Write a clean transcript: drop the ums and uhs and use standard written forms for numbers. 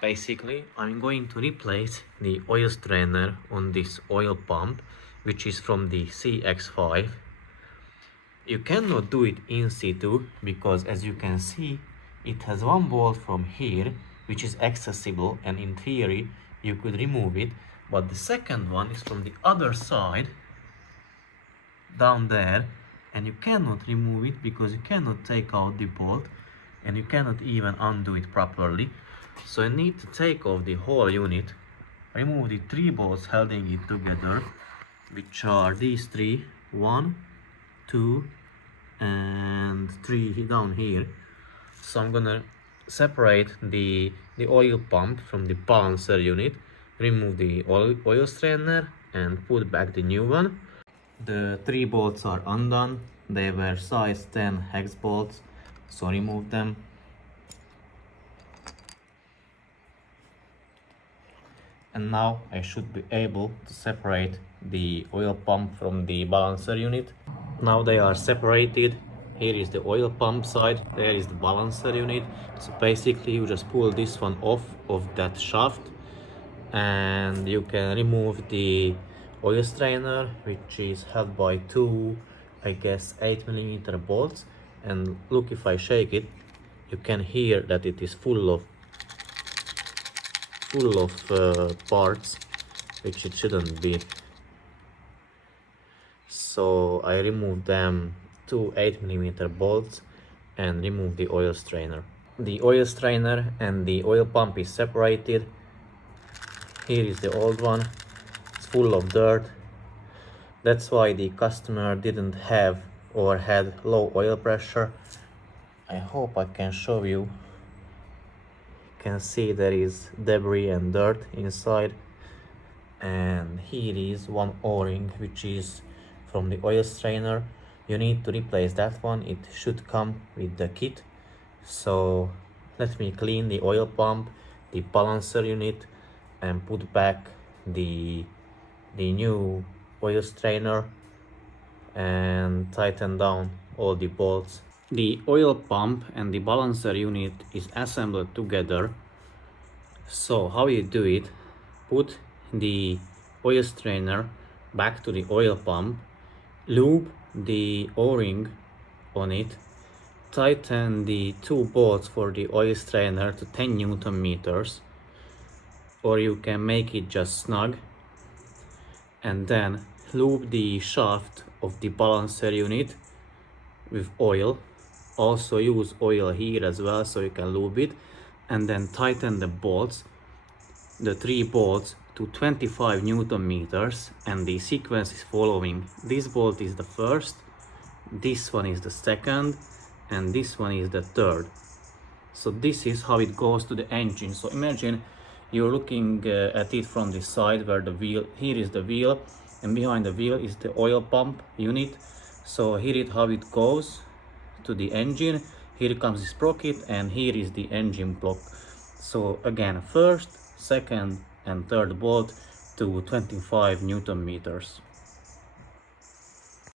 Basically, I'm going to replace the oil strainer on this oil pump, which is from the CX5. You cannot do it in situ because, as you can see, it has one bolt from here which is accessible, and in theory you could remove it, but the second one is from the other side down there, and you cannot remove it because you cannot take out the bolt and you cannot even undo it properly. So I need to take off the whole unit, remove the 3 bolts holding it together, which are these 3, 1, 2 and 3 down here. So I'm gonna separate the oil pump from the balancer unit, remove the oil strainer and put back the new one. The 3 bolts are undone. They were size 10 hex bolts, so remove them. And now I should be able to separate the oil pump from the balancer unit. Now they are separated. Here is the oil pump side, there is the balancer unit. So basically you just pull this one off of that shaft and you can remove the oil strainer, which is held by 2, I guess 8mm bolts. And look, if I shake it, you can hear that it is full of parts, which it shouldn't be. So I removed them 2 8mm bolts and remove the oil strainer. The oil strainer and the oil pump is separated. Here is the old one. It's full of dirt. That's why the customer didn't have or had low oil pressure. I hope I can show you. You can see there is debris and dirt inside. And here is one O-ring which is from the oil strainer. You need to replace that one. It should come with the kit. So let me clean the oil pump, the balancer unit, and put back the new oil strainer and tighten down all the bolts. The oil pump and the balancer unit is assembled together. So how you do it: put the oil strainer back to the oil pump, lube the O-ring on it, tighten the 2 bolts for the oil strainer to 10 Newton meters, or you can make it just snug, and then lube the shaft of the balancer unit with oil. Also use oil here as well, so you can lube it, and then tighten the bolts, the 3 bolts, to 25 Newton meters, and the sequence is following. This bolt is the first, this one is the second, and this one is the third. So this is how it goes to the engine. So imagine you're looking at it from the side where the wheel, here is the wheel, and behind the wheel is the oil pump unit. So here is how it goes to the engine. Here comes the sprocket, and here is the engine block. So again, first, second and third bolt to 25 Newton meters.